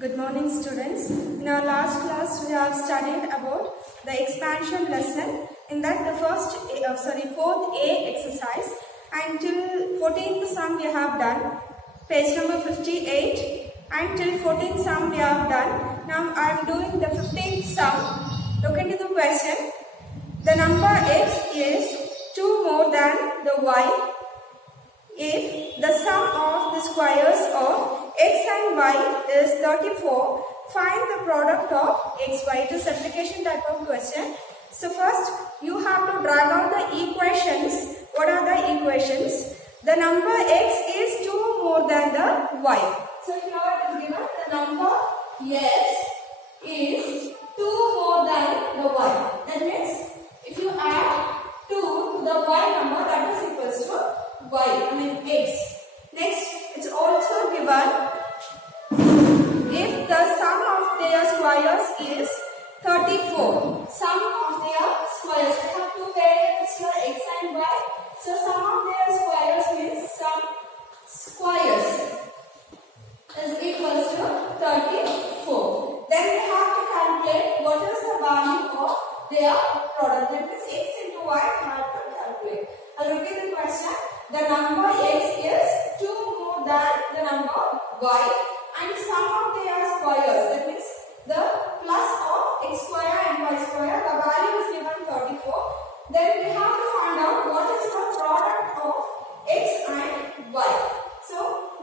Good morning, students. In our last class, we have studied about the expansion lesson. In that, the fourth A exercise, and till 14th sum we have done. Page number 58, and till 14th sum we have done. Now I am doing the 15th sum. Look into the question. The number x is 2 more than the y. If the sum of the squares of x and y is 34, find the product of x, y. It is application type of question. So first you have to drag out the equations. What are the equations? The number x is 2 more than the y. So here it is given the number x is 2 more than the y. That means if you add 2 to the y number, that is equals to x. Next, it's also given if the sum of their squares is 34. Sum of their squares. We have two variables here, x and y. So sum of their squares means sum squares is equals to 34. Then we have to calculate what is the value of their product. That means x into y we have to calculate. I'll repeat the question. The number x is 2 more than the number y, and sum of their squares, that means the plus of x square and y square, the value is given 34. Then we have to find out what is the product of x and y. So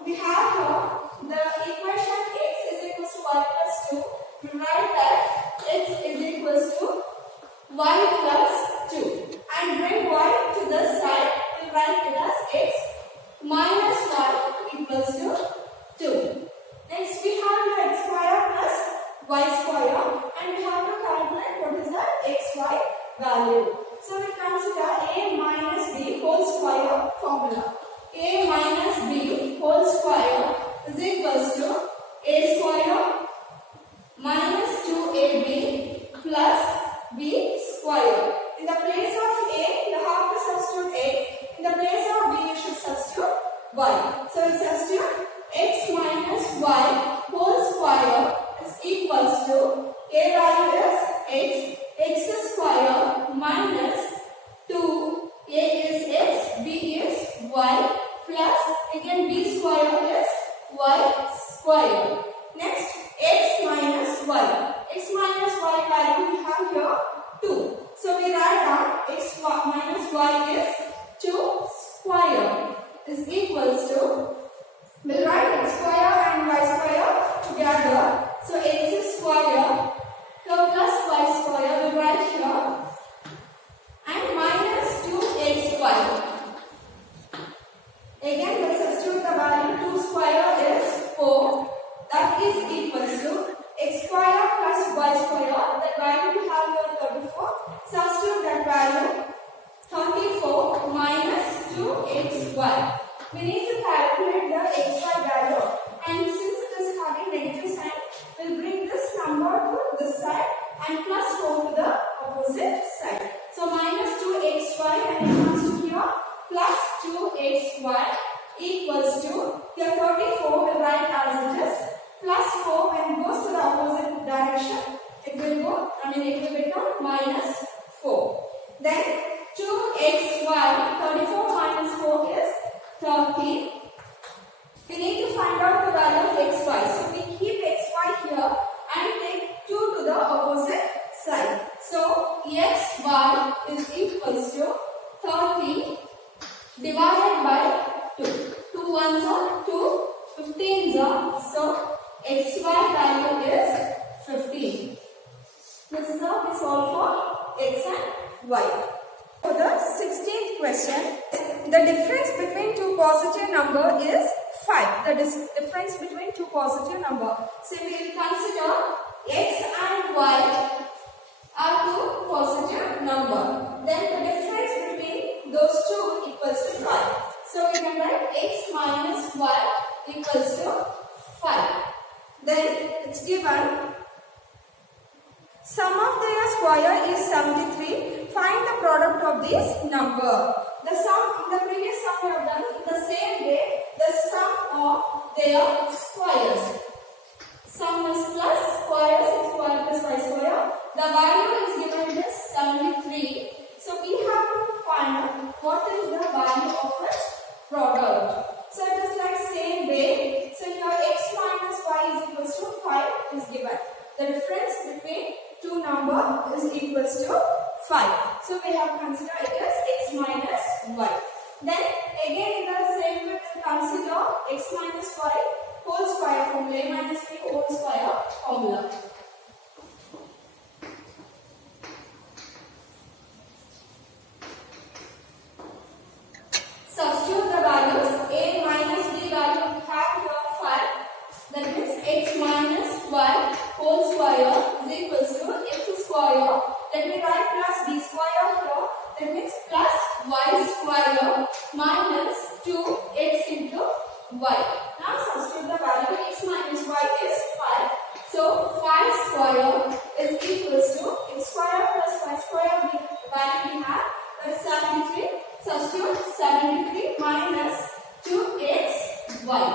we have here the equation x is equals to y plus 2. We write that x is equals to y plus 2, and bring y to the side. We write it as x minus y equals to 2. Next we have the x square plus y square, and we have to calculate what is the xy value. So we consider a minus b whole square formula. A minus b whole square is equals to a square minus 2ab plus b square. In the place of a, you have to substitute x. In the place of b, you should substitute y. So we substitute x minus y whole square is equals to a value is x square minus 2, a is x, b is y, plus again b square is y square. Next, x minus y. X minus y value we have here 2. So we write down x minus y is 2 square is equals to, we'll write x square and y square together. So x square plus y square we'll write here, and minus 2xy. Again we'll substitute the value. 2 square is 4. That is equals to x square plus y square. That value we have here 34. Substitute that value 34 minus 2xy. We need to calculate the xy value, and since it is having negative sign, we'll bring this number to this side and plus 4 to the opposite side. So minus 2xy, and it comes to here plus 2xy equals to, here 34 we'll write as it is, plus 4 when it goes to the opposite direction, it will go, it will become minus 4. Then 2xy, 34 minus 4 is 30. We need to find out the value of xy. So we keep xy here and take 2 to the opposite side. So xy is equals to 30 divided by 2. 2 ones are 2, 15s are, so xy value is 15. This is how we solve for x and y. For the 16th question, the difference between two positive number is 5. The difference between two positive number. So we will consider x and y are two positive number. Then the difference between those two equals to 5. So we can write x minus y equals to 5. Then it's given sum of their square is 73. Find the product of this number. The sum, in the previous sum we have done in the same way, the sum of their squares. Sum is plus square, x square plus y square. The value is given as 73. So we have to find out what is the value of its product. So it is like same way. So here x minus y is equals to 5 is given. The difference between two numbers is equals to 5. So we have considered it as x minus y. Then again in the same way we consider x minus y whole square formula, a minus b whole square formula. Substitute the values. A minus b value we have here 5. That means x minus y whole square is equals to x square. Let me write plus b square here. That means plus y square minus 2x into y. Now substitute the value. X minus y is 5. So 5 square is equals to x square plus y square value we have. That is 73. Substitute 73 minus 2xy.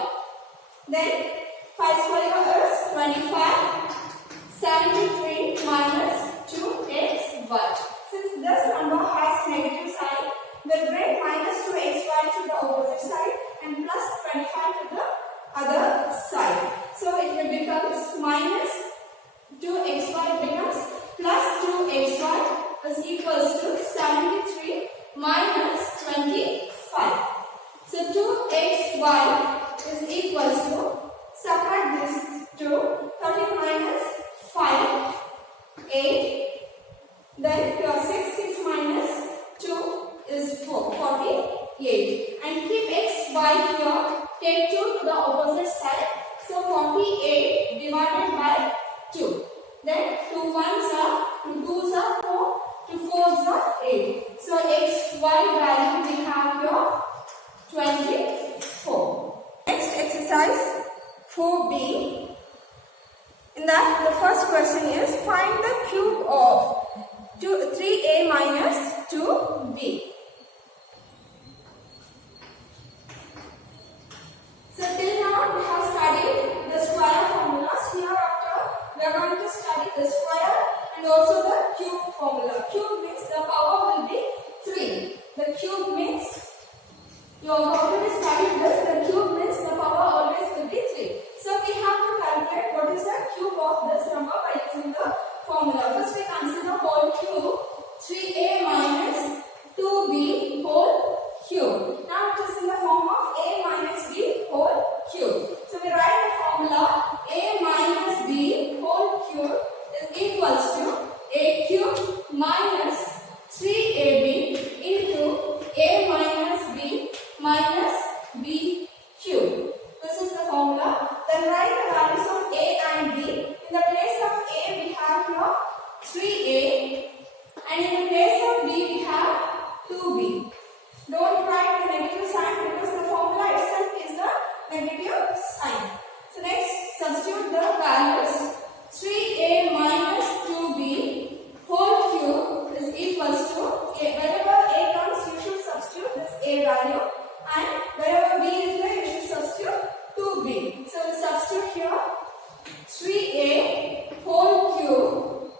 Then 5 square is 25. 73 minus 2xy. Since this number has negative sign, we'll bring minus 2xy to the opposite side and plus 25 to the other side. So it will become minus 2xy becomes plus 2xy is equals to 73 minus 25. So 2xy is equals to, subtract this 2, 13 minus 5, 8. Then your 6 minus 2 is 4, 48. And keep x, y here, take 2 to the opposite side. So 48 divided by 2. Then 2 1s are, 2 2s are 4, 2 4s are 8. So x, y value we have here 24. Next exercise 4b. In that the first question is find the cube of 3a minus 2b. So till now we have studied the square formulas. Hereafter we are going to study the square and also the cube formula. Cube means the power will be 3. The cube means, you have already studied this, the cube means the power always will be 3. So we have to calculate what is the cube of this number by using the formula. First we consider whole cube, 3a minus 2b whole cube. Now it is in the form of a minus b whole cube. So we write the formula a minus b whole cube is equals to a cube minus 3ab into a minus b minus b cube. This is the formula. Then write the values of a and b. In the place of a we have here 3a and in the place of b we have 2b. Don't write the negative sign because the formula itself is the negative sign. So next substitute the values. 3a minus 2b whole cube is equals to a. Wherever a comes you should substitute this a value and wherever b is there you should substitute 2b. So we substitute here 3a whole cube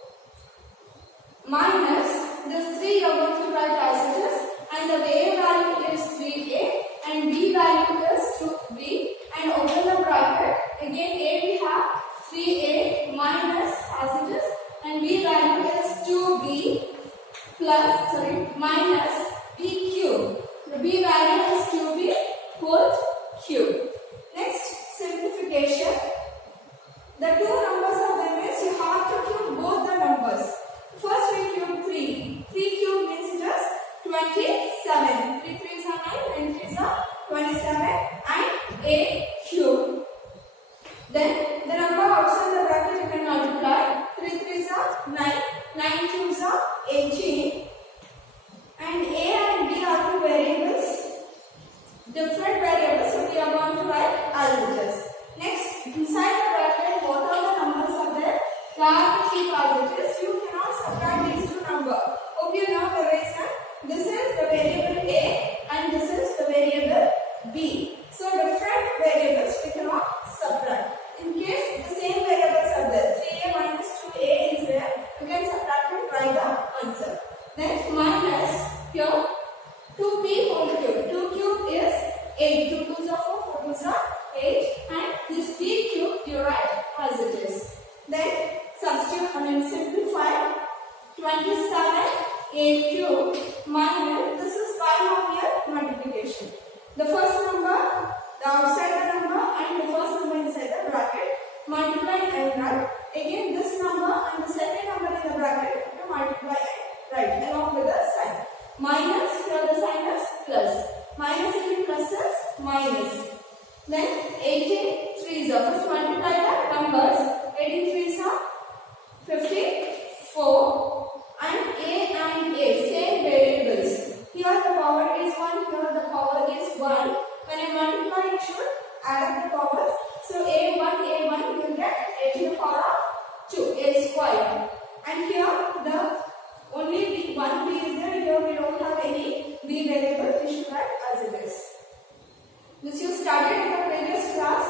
minus this 3 you are going to write as it is, and the a value is 3a and b value is 2b, and open the bracket. Again a we have 3a minus as it is and b value is 2b plus minus b cube. The b value is 2b whole cube. Next simplification. The two numbers of them is you have to cube both the numbers. First we cube 3. 3 cube means just 27. 3 3s are 9 and 3s are 27 and a cube. Then the number outside the bracket you can multiply. 3 3s are 9. 9 cubes are 18. And a and b are two variables. Different variables, so we are going to write as it is. Next, inside the bracket, what are the a cube minus, this is binomial multiplication. The first number, the outside number and the first number inside the bracket, multiply and write. Again this number and the second number in the bracket to multiply and write along with the sign. Minus, here the sign is plus. Minus into plus is minus. Then 18 threes are, first multiply the numbers. 18 threes are 54 and A same variables. Here the power is 1, here the power is 1. When you multiply you should add up the powers. So A1 you will get a to the power of 2, a square. And here the only one b is there, here we don't have any b variable, we should write as it is. This you studied in the previous class.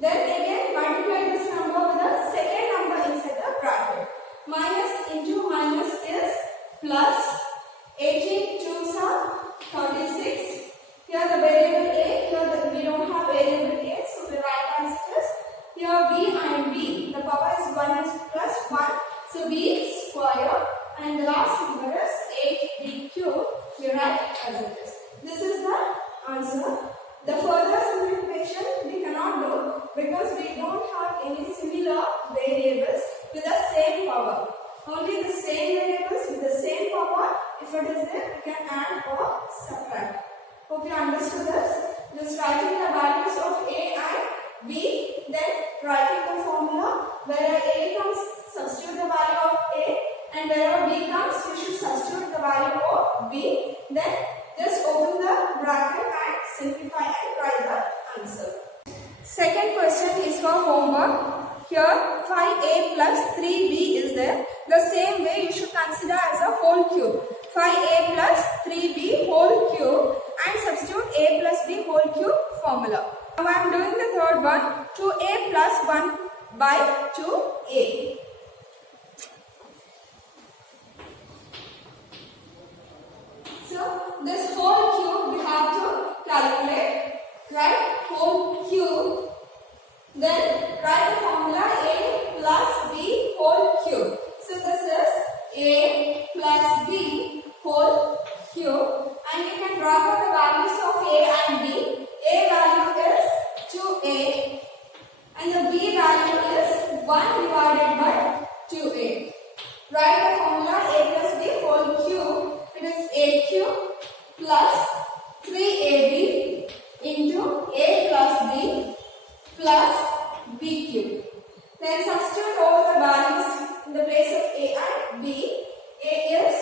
Then again multiply this number with the second number inside the bracket. Minus into minus is plus. 18 twos are 36. Here the variable a, here we don't have variable a, so we write as this. Here b and b, the power is 1 is plus 1, so b square, and the last number is 8b cube, we write as it is. This is the answer. The further simplification we cannot do because we don't have any similar variables with the same power. Only the same variables with the same power, if it is there, we can add or subtract. Hope you understood this. Just writing the values of a and b, then writing the formula. Where a comes, substitute the value of a, and wherever b comes, we should substitute the value of b. Then just open the bracket and simplify and write the answer. Second question is for homework. Here 5a plus 3b is there. The same way you should consider as a whole cube. 5a plus 3b whole cube and substitute a plus b whole cube formula. Now I am doing the third one. 2a plus 1 by 2a. So this whole cube we have to calculate, right? Whole cube. Then write the formula a plus b whole cube. So this is a plus b whole cube, and you can draw out the values of a and b. A value is 2a and the b value is 1 divided by 2a. Write the formula a plus b whole cube. It is a cube plus 3ab into a plus b plus b cube. Then substitute all the values in the place of a and b. A is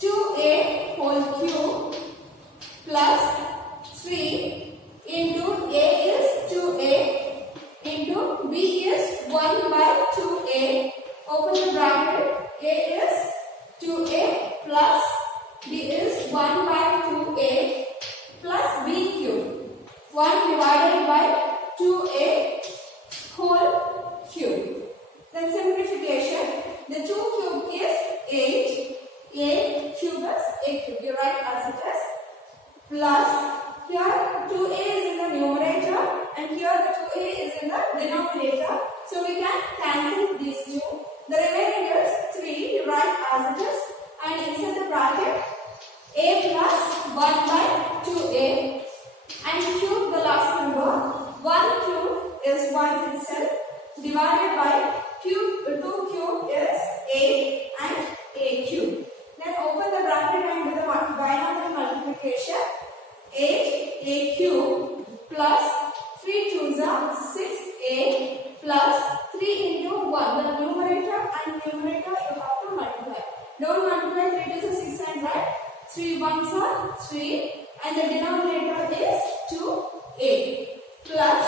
2a whole cube plus 3 into a is 2a into b is 1 by 2a. Open the bracket. A is 2a plus b is 1 by 2a plus b cube. 1 divided by 2a whole cube. Then simplification. The 2 cube is 8. A cube is a cube. You write as it is. Plus here 2a is in the numerator and here the 2a is in the denominator. So we can cancel these two. The remaining is 3. You write as it is. And inside the bracket a plus 1 by 2a and cube the last number. 1 cube is 1 itself divided by cube, 2 cube is 8 and a cube. Then open the bracket and do the binomial multiplication. 8a cube plus 3 twos are 6a plus 3 into 1. The numerator and numerator you have to multiply. Don't multiply 3 twos are 6 and write 3 ones are 3 and the denominator is 2a plus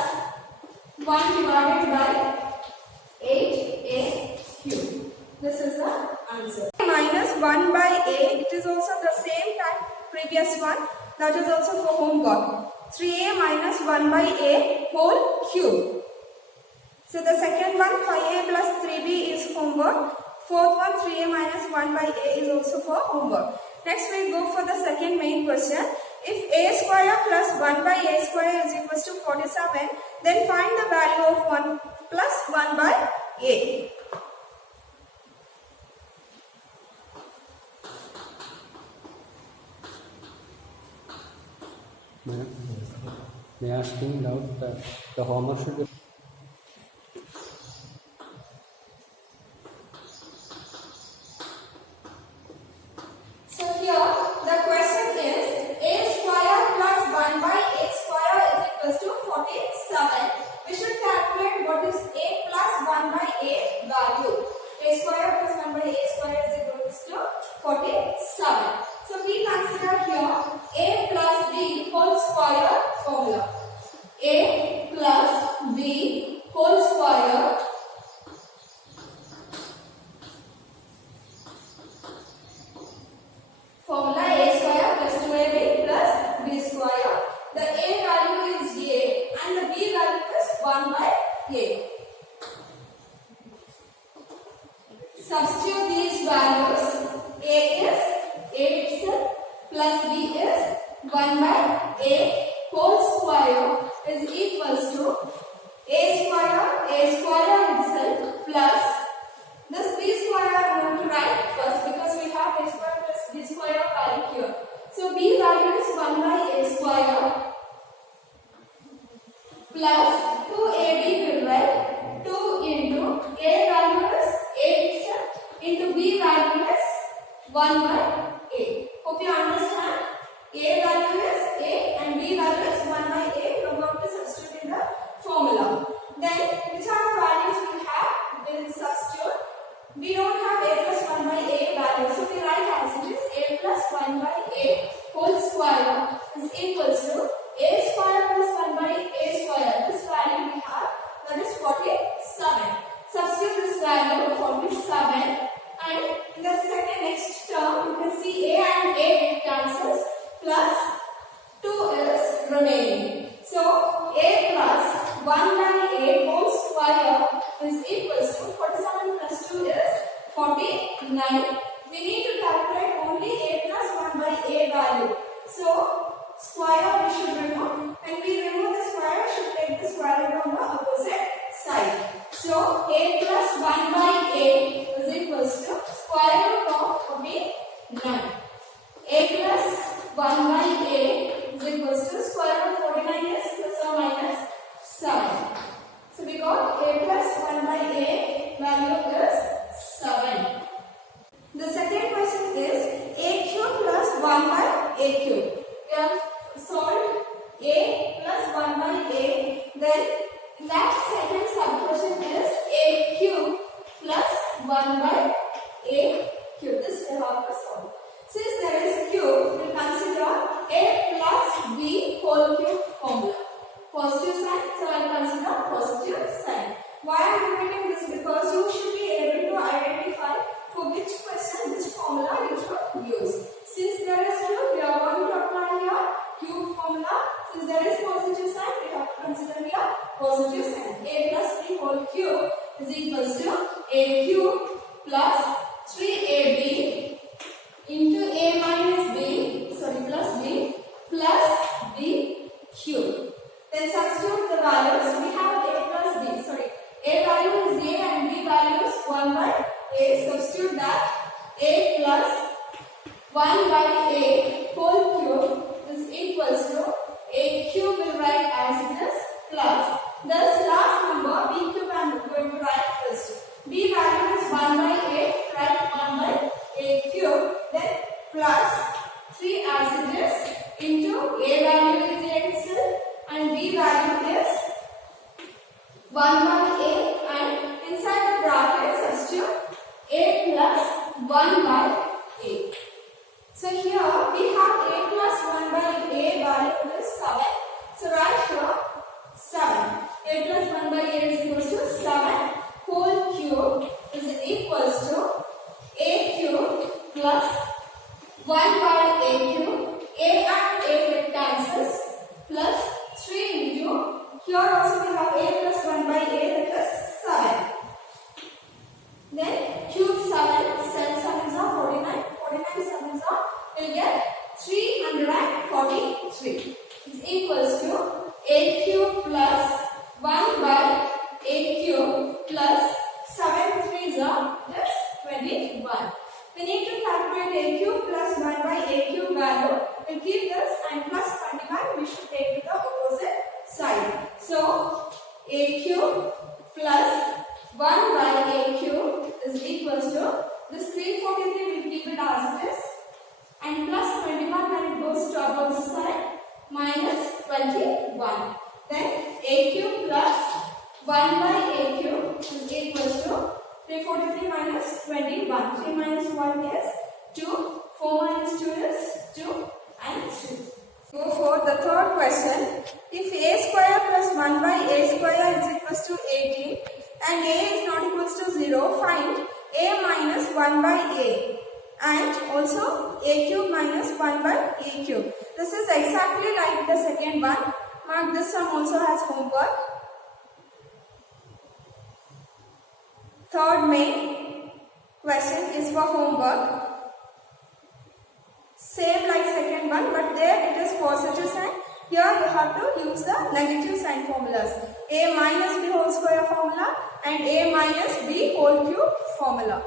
1 divided by 8a cube. This is the answer. Minus 1 by a, it is also the same type previous one, that is also for homework. 3a minus 1 by a whole cube. So the second one 5a plus 3b is homework. Fourth one 3a minus 1 by a is also for homework. Next we go for the second main question. If a square plus 1 by a square is equals to 47, then find the value of 1 plus 1 by a. They are asking out the homework should be. So here the question is a square plus 1 by a square is equals to 47. We should calculate what is a plus 1 by a value. A square plus 1 by a square is equals to 47. So we consider here a plus b whole square formula. A plus b whole square formula. A square plus 2ab plus b square. The a value is a and the b value is 1 by a. Substitute these values. A is a itself plus b is 1 by a whole square is equals to a square itself plus this b square I am going to write first because we have a square plus b square value here. So b value is 1 by a square plus 2ab will write 2 into a value is a itself into b value is 1 by a. Hope you understand. A value is a and b value is 1 by a. We are going to substitute in the formula. Then which are the values we have? We will substitute. We don't have a plus 1 by a value. So we write as it is a plus 1 by a whole square is equals to a square plus 1 by a square. This value we have, that is 47. Substitute this value 47 and in the second next term you can see a and a get cancels plus 2 is remaining. So a plus 1 by a whole square is equals to 47 plus 2 is 49. We need to calculate only a plus 1 by a value. So square we should remove. When we remove the square, we should take the square root on the opposite side. So a plus 1 by a is equals to square root of 49. A plus 1 by a is equals to square root of 49 is plus or minus 7. So we got a plus 1 by a value is 7. The second question is a cube plus 1 by a cube. We have solved a plus 1 by a. Then that second sub question is a cube plus 1 by a cube. This we have to solve. Since there is cube, we consider a plus b whole cube formula. Positive sign, so I will consider positive sign. Why I am repeating this? Because you should be able to identify for which question which formula you should use. Since there is cube, we are going to apply here cube formula. Since there is positive sign, we have to consider here positive sign. A plus b whole cube is equals to a cube plus 3ab into a minus b, plus b plus b cube. Then substitute the values. We have a plus b. A value is a and b value is 1 by a. Substitute that. A plus 1 by a whole cube is equals to a cube will write as it is plus. This last number b cube I am going to write first. B value is 1 by a. Write 1 by a cube. Then plus 3 as it is into a value is a itself and b value is 1 by a and inside the bracket substitute a plus 1 by a. So here we have a plus 1 by a value is 7. So right here 7. A plus 1 by a is equals to 7 whole cube is equals to a cube plus 1 by a cube. A and a get cancels plus 3 into, here also we have a plus 1 by a that is 7. Then cube 7, 7 sevens are 49, 49 sevens are, we will get 343 is equals to a cube plus 1 by a cube plus 7 threes are just 21. We need to calculate a cube plus 1 by a cube value. We will keep this and plus 21 we should take to the opposite side. So a cube plus 1 by a cube is equals to this 343 will keep it as it is, and plus 21 when it goes to opposite side minus 21. Then a cube plus 1 by a cube is equals to 343 minus 21. 3 minus 1 is 2. 4 minus 2 is 2 and 2. Go for the third question. If a square plus 1 by a square is equals to 18 and a is not equals to 0, find a minus 1 by a and also a cube minus 1 by a cube. This is exactly like the second one. Mark this sum also has homework. Third main question is for homework. Same like second one, but there it is positive sign. Here you have to use the negative sign formulas. A minus b whole square formula and a minus b whole cube formula.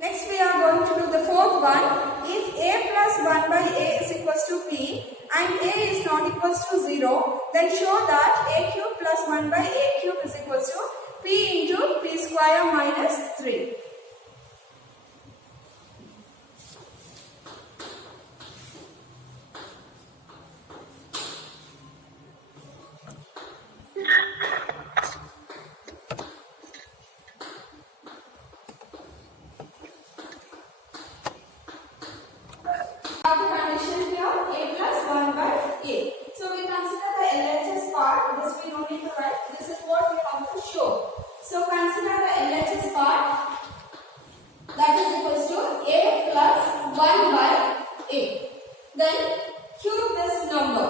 Next we are going to do the fourth one. If a plus 1 by a is equals to p and a is not equals to 0, then show that a cube plus 1 by a cube is equals to p into p square minus 3. Now the condition here, a plus 1 by a. So we consider the LHS part. This we don't need to write. This is what we have to show. So consider the LHS part, that is equals to a plus 1 by a. Then cube this number.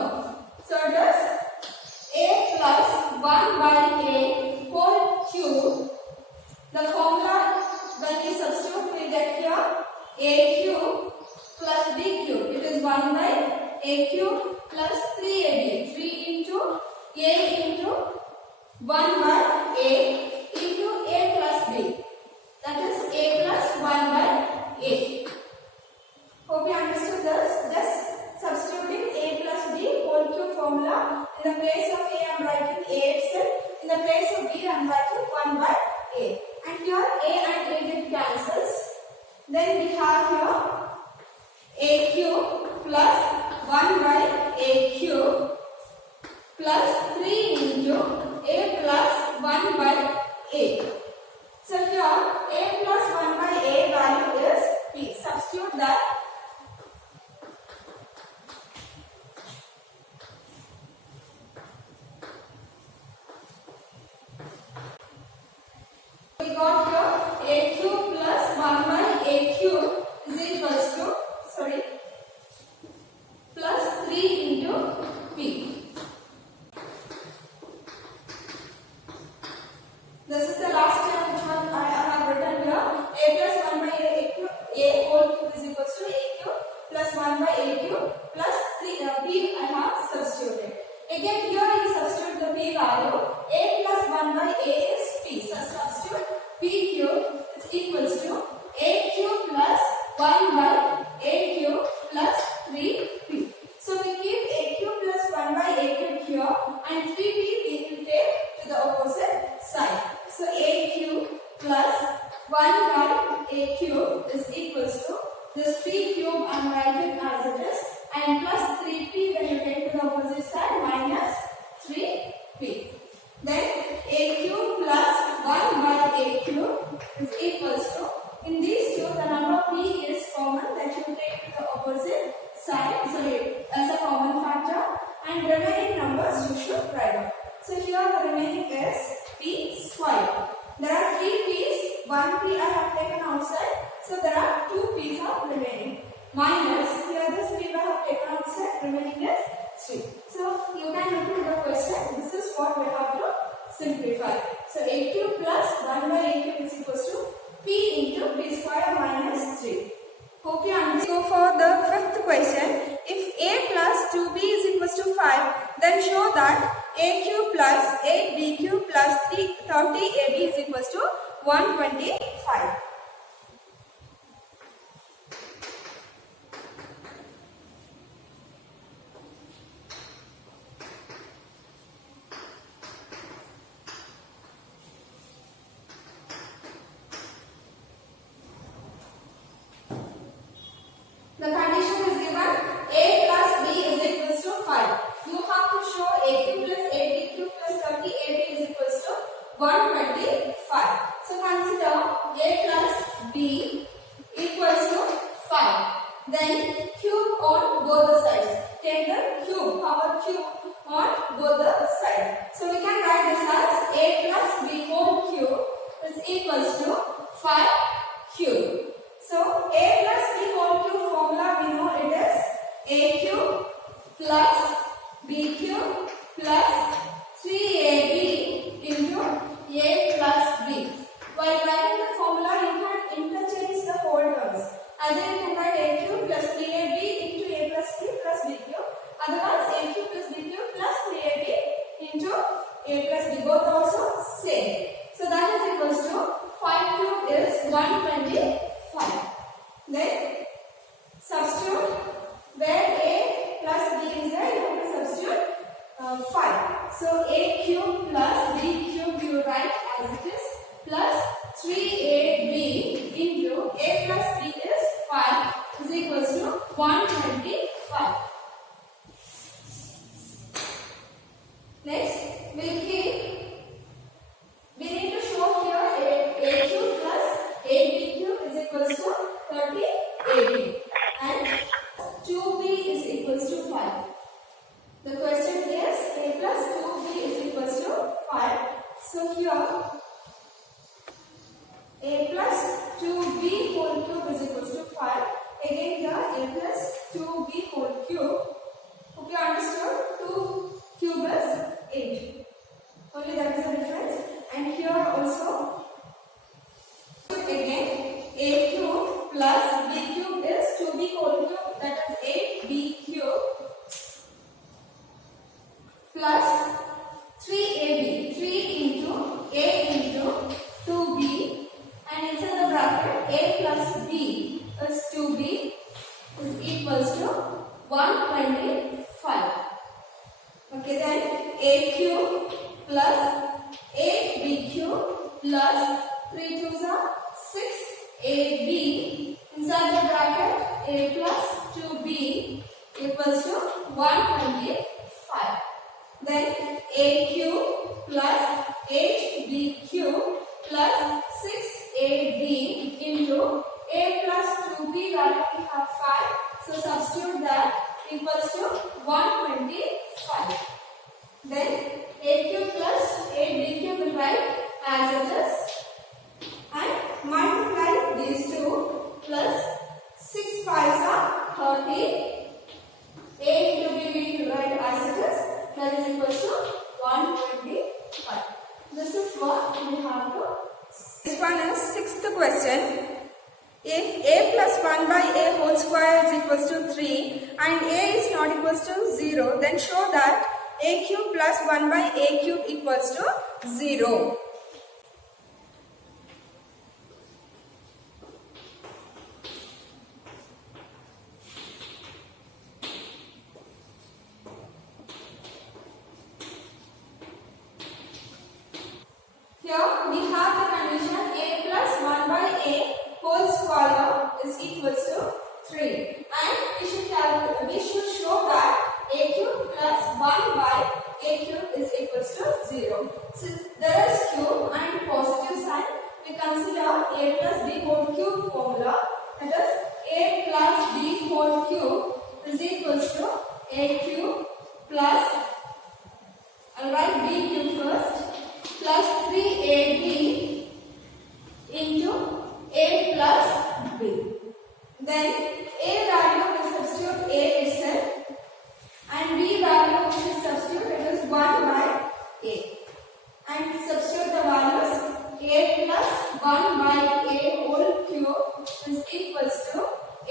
So it is a plus 1 by a whole cube. The formula when we substitute we get here a cube plus b cube. It is 1 by a cube plus 3ab. 3 into a into 1 by a into a plus b. That is a plus 1 by a. Hope you understood this. Just substituting a plus b whole cube formula. In the place of a I am writing a itself. In the place of b I am writing 1 by a. And here a and a get cancels. Then we have here a cube plus 1 by a cube plus 3 into a plus 1 by a. So here a plus 1 by a value is p. Substitute that. We got here a cube plus 1 by a cube is equals to plus 3 into p. This is the last step which one I have written here. A plus 1 by a cube, a whole cube is equals to a cube plus 1 by a cube plus 3 p I have substituted. Again here you substitute the p value. A plus 1 by a is p. So substitute p cube is equals to a cube plus 1 by a cube plus 3p. So we keep a cube plus 1 by a cube here and 3p we will take to the opposite side. So a cube plus 1 by a cube is equals to this 3 cube I am writing as it is and plus 3p when you take to the opposite side minus 3p. Then a cube plus 1 by a cube is equals to, in these two the number p is common that you take to the opposite side, as a common factor, and remaining numbers you should write down. So here the remaining is p square. There are 3 p's, 1 p I have taken outside, so there are 2 p's are remaining. Minus, here this p I have taken outside, remaining is 3. So you can look at the question, this is what we have to simplify. So a cube plus 1 by a cube is equals to p into p square minus 3. Hope you understand. So for the fifth question, if a plus 2b is equals to 5, then show that a cube plus 8b cube plus 30ab is equals to 125. While writing the formula, you can interchange the whole terms. Either you can write a cube plus 3ab into a plus b plus b cube. Otherwise, a cube plus b cube plus 3ab into a plus b. Both also same. So that is equals to 5 cube is 125. Then substitute where a plus b is there, you have to substitute 5. So a cube plus b cube you write as it is plus 3ab into a plus b is 5 is equals to 125. Next, we need to show here a cube plus ab cube is equals to 30ab and 2b is equals to 5. The question is a plus 2b is equals to 5. So here a plus 2b whole cube is equals to 5. Again here a plus 2b whole cube. Hope you understood. 2 cube is 8. Only that is the difference. And here also again a cube plus b cube is 2b whole cube, that is 8b cube plus 3ab, 3 into a into 2b, and inside the bracket a plus b is 2b is equals to 125. Okay, then a cube plus 8b cube plus 3 2s are 6ab inside the bracket a plus 2b equals to 125. Then a cube plus 8b cube plus 6ab into a plus 2b value we have 5. So substitute that equals to 125. Then a cube plus 8b cube will write as it is and multiply these two plus 6 5s are 30. A into b we will write as it is, that is equals to 125. This is what we have to. This one is 6th question. If a plus 1 by a whole square is equals to 3 and a is not equals to 0, then show that a cube plus 1 by a cube equals to 0. Here we have the condition a plus 1 by a whole square is equals to 3, and we should show that a cube plus 1 by a cube is equals to 0. Since there is cube and positive sign, we consider a plus b whole cube formula, that is a plus b whole cube is equals to a cube plus, I'll write b cube first, plus 3ab into a plus b. Then a value we substitute a itself and b value we should substitute, it is 1 by a, and substitute the values. A plus 1 by a whole cube is equals to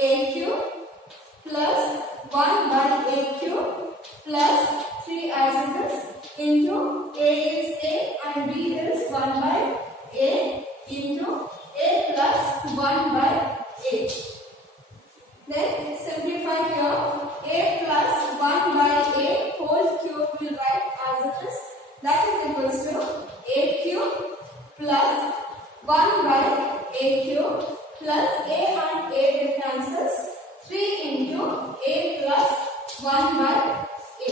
a cube plus 1 by a cube plus 3 as it is into a is a and b is 1 by a into a plus 1 by a. Then simplify here. A plus 1 by a whole cube will write as it is, that is equals to a cube plus 1 by a cube plus a and a will cancels, 3 into a plus 1 by a.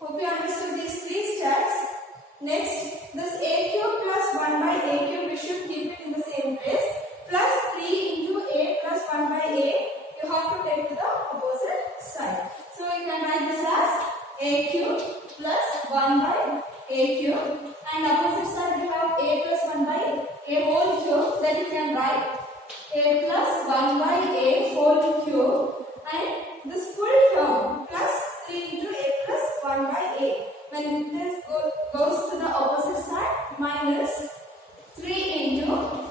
Hope you understood these 3 steps. Next, this a cube plus 1 by a cube we should keep it in the same place, plus 3 into a plus 1 by a you have to take to the opposite side. So you can write this as a cube plus 1 by a cube, and opposite side we have a plus 1 by a whole cube, that you can write a plus 1 by a whole cube, and this full term plus 3 into a plus 1 by a. When this goes to the opposite side, minus 3 into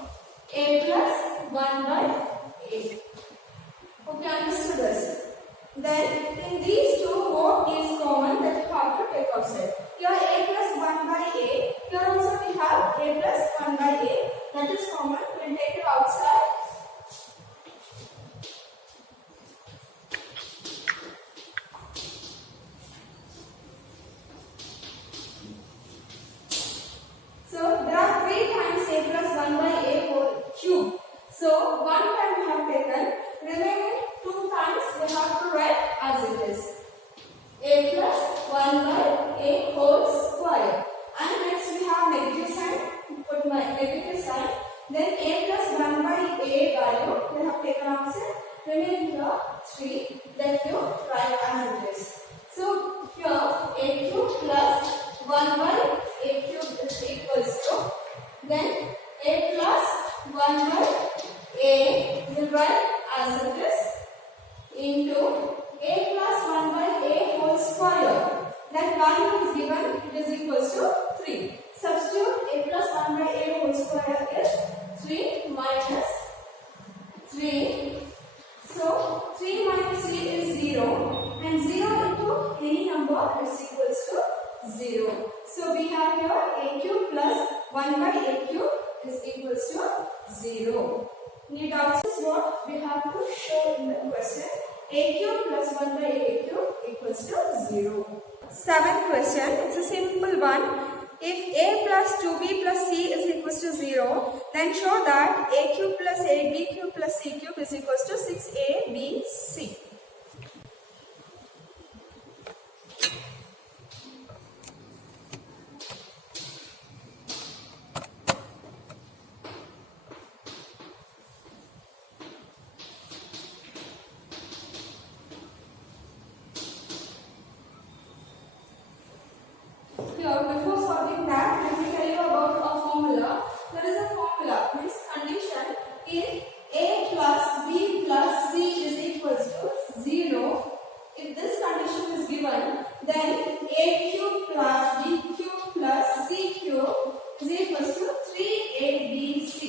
that is common. We'll take it outside. So there are 3 times a plus 1 by a whole cube. So 1 time we have taken, remaining 2 times we have to write as it is. A plus 1 by a whole square. And next we have negative sign, put my negative sign. Then a plus 1 by a value we have taken outside. Remaining here 3, then you write as it is. So here a cube plus 1 by a cube is equals to, then a plus 1 by a will write as it is into a plus 1 by a whole square. That value is given, it is equals to 3. Substitute a plus 1 by a whole square is 3 minus 3. So 3 minus 3 is 0, and 0 into any number is equals to 0. So we have here a cube plus 1 by a cube is equals to 0. Need also is what we have to show in the question. A cube plus 1 by a cube equals to 0. 7th question, it's a simple one. If a plus 2b plus c is equals to 0, then show that a cube plus 8b cube plus c cube is equals to 6abc. Here, before solving that, let me tell you about a formula. There is a formula, means condition. If a plus b plus c is equals to 0, if this condition is given, then a cube plus b cube plus c cube is equals to 3abc.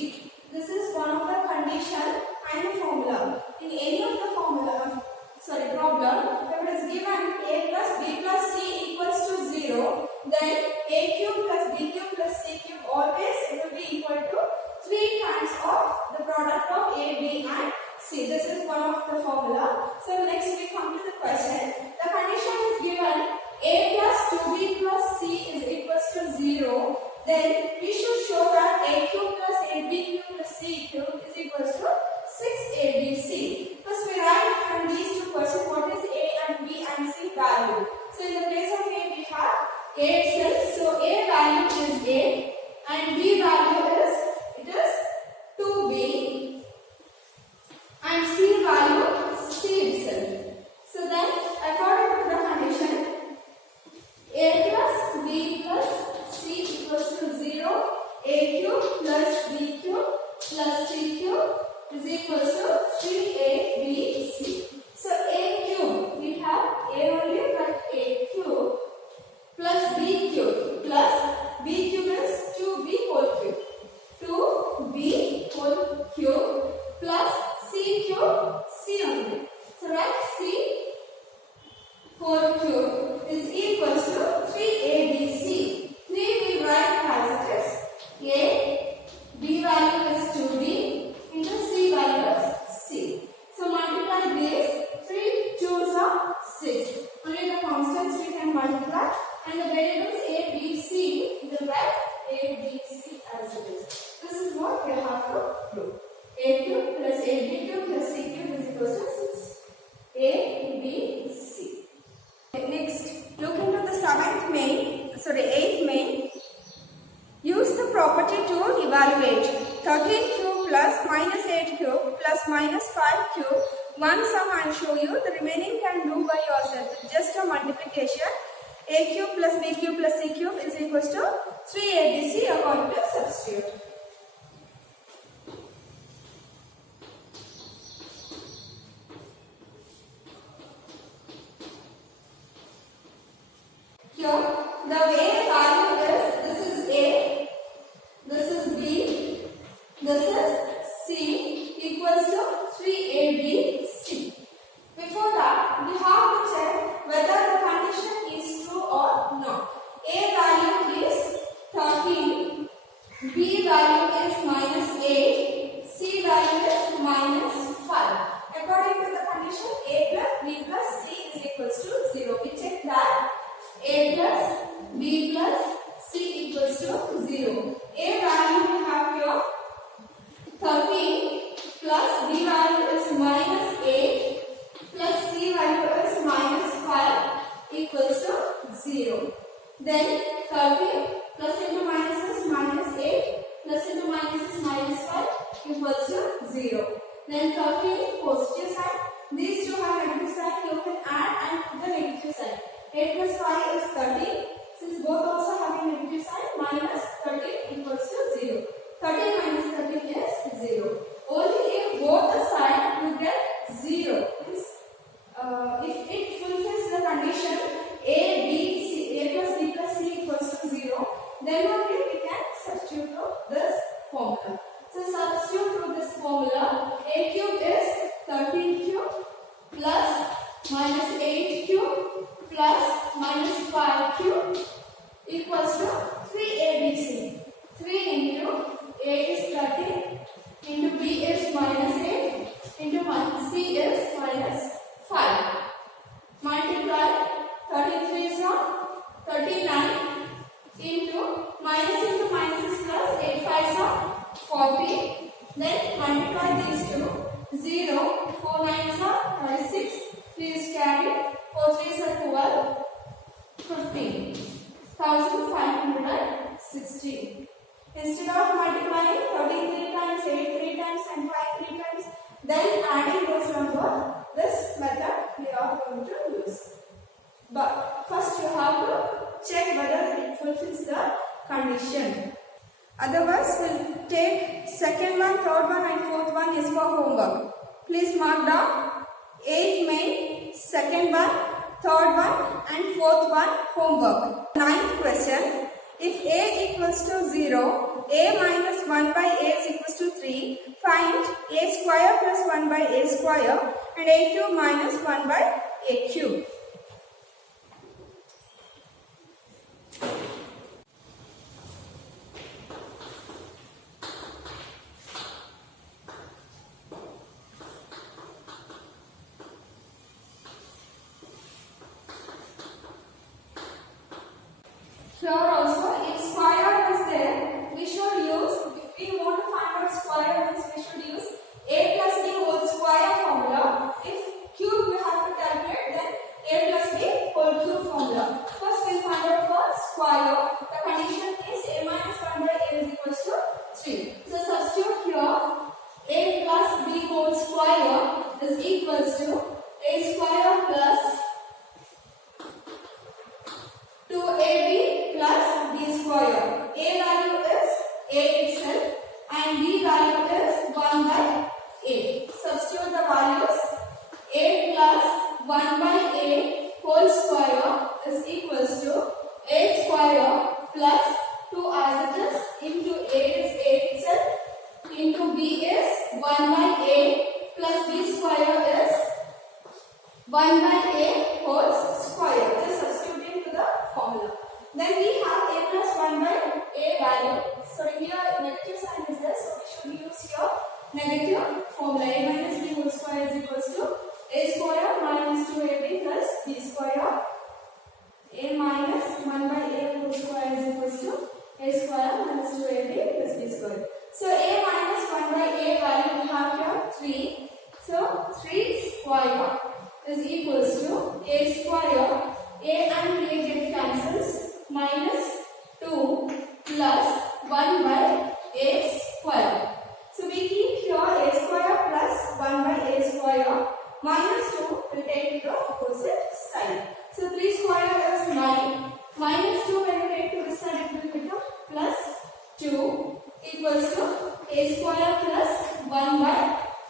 This is one of the condition and the formula. In any of the problem, if it is given a plus b plus c equals to 0, then a cube plus b cube plus c cube always it will be equal to 3 times of the product of a, b and c. This is one of the formula. So next we come to the question. The condition is given a plus 2b plus c is equals to 0. Then we should show that a cube plus ab cube plus c cube is equals to 6abc. First we write from these two questions what is a and b and c value. So in the place of a we have a itself. So a value is a and b value is 2b and c value c itself. So then according to the condition a plus b plus c equals to 0, a cube plus b cube plus c cube is equals to 3abc. So a cube we have a only but a cube plus b cube plus b cube is 2b whole cube. 2b whole cube plus c cube c only. So write c whole cube is equals to 3abc. 3 we write as it is. A, b value is 2b into c value is c. So multiply this. 3 2s are 6. Only the constants we can multiply. And the variables a, b, c, we will write a, b, c as it is. This is what we have to do. A cube plus a, b cube plus c cube is equals to 6. A, b, c. Next, look into the 8th main. Use the property to evaluate 13 cube plus minus 8 cube plus minus 5 cube. One sum I will show you. The remaining can do by yourself. Just a multiplication. A cube plus b cube plus c cube is equals to 3abc according to substitute. Here, the way value is, this is a, this is b, this is c equals to 3abc. Before that, we have to check whether the condition is true or not. A value is 13, b value is minus Then 13 positive sign. These two have negative sign. You can add and put the negative sign. 8 plus 5 is 13. Since both also having negative sign, minus 13 equals to 0. 13 minus 13 is 0. Only if both the side you get 0. Means if it fulfills the condition A plus B plus C equals to 0, then only we can substitute this formula. So substitute to this formula. A cube is 13 cube plus minus 8 cube plus minus 5 cube equals to 3ABC. 3 into A is 13 into B is minus 8 into C is minus 5. Multiply 33 is 39 into minus is plus 8 5 is 40. Then multiply these two. 0, 4 9s are 36. 3 is carried. 4 3s are 12. 15. 1560. Instead of multiplying 13 3 times, 8 3 times and 5 3 times, then adding those numbers, this method we are going to use. But first you have to check whether it fulfills the condition. Otherwise, we'll take second one, third one and fourth one is for homework. Please mark down 8th main, second one, third one and fourth one homework. Ninth question. If A equals to 0, A minus 1 by A is equals to 3, find A square plus 1 by A square and A cube minus 1 by A cube. Here also, if square was there, we should use, if we want to find out square, means we should use A plus B whole square formula. If cube we have to calculate, then A plus B whole cube formula. First we will find out for square. The condition is A minus 1 by A is equals to 3. So substitute here, A plus B whole square is equals to A square plus 2AB plus B square. A value is A itself and B value is 1 by A. Substitute the values. A plus 1 by A whole square is equals to A square plus 2 as it is into A is A itself into B is 1 by A plus B square is 1 by A whole square. Just substituting to the formula. Then we have A plus 1 by A value. So here negative sign is there. So we should use here negative formula. A minus B whole square is equals to A square minus 2AB plus B square. A minus 1 by A whole square is equals to A square minus 2AB plus B square. So A minus 1 by A value we have here 3. So 3 square is equals to A square. A and A get cancels. Minus 2 plus 1 by A square. So we keep here A square plus 1 by A square. Minus 2 will take to the opposite side. So 3 square is 9. Minus 2 when we take to this side it will become plus 2 equals to A square plus 1 by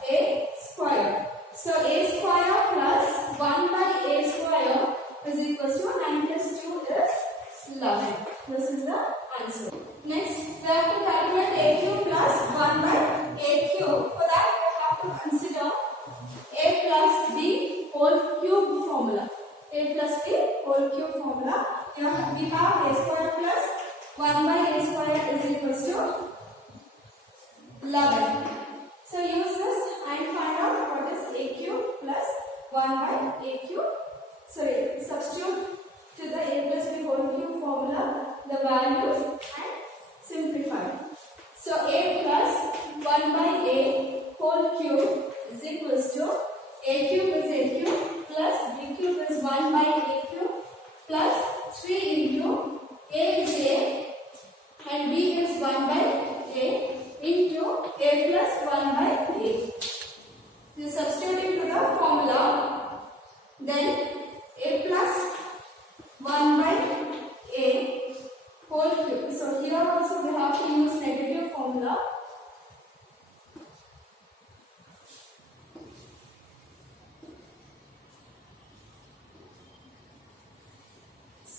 A square. So A square plus 1 by A square is equals to 9 plus 2 is 11. This is the answer. Next, we have to calculate A cube plus 1 by A cube. For that, we have to consider A plus B whole cube formula. A plus B whole cube formula. Here we have A square plus 1 by A square is equals to 11. So use this and find out what is A cube plus 1 by A cube. Sorry, substitute to the A plus B whole cube formula the values and simplify. So A plus 1 by A whole cube is equals to A cube is A cube plus B cube is 1 by A cube plus 3 into A is A and B is 1 by A into A plus 1 by A.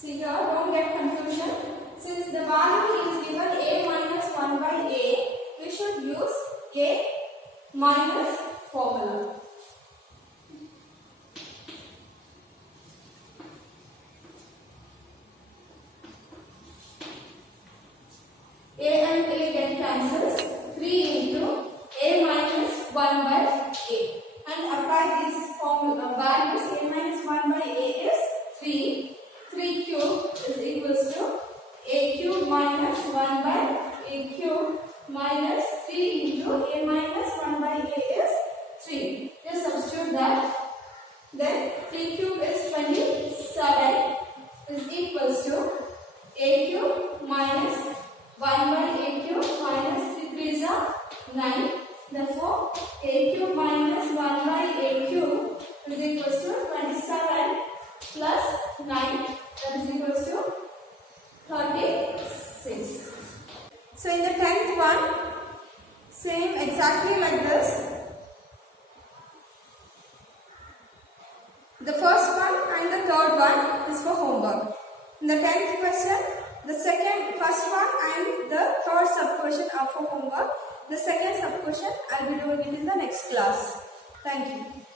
See here, don't get confusion. Since the value is given a minus 1 by a, we should use a minus formula. A and a get cancels. 3 into a minus 1 by a. And apply these formula values. A minus 1 by a is 3. 3 cube is equals to a cube minus 1 by a cube minus 3 into a minus 1 by a is 3. Just substitute that. Then 3 cube is 27 is equals to a cube minus 1 by a cube minus 3 3s are 9. Therefore, a cube minus 1 by a cube is equals to 27 plus 9, that is equals to 36. So in the 10th one, same exactly like this. The first one and the third one is for homework. In the 10th question, the first one and the third sub question are for homework. The second sub question I will be doing it in the next class. Thank you.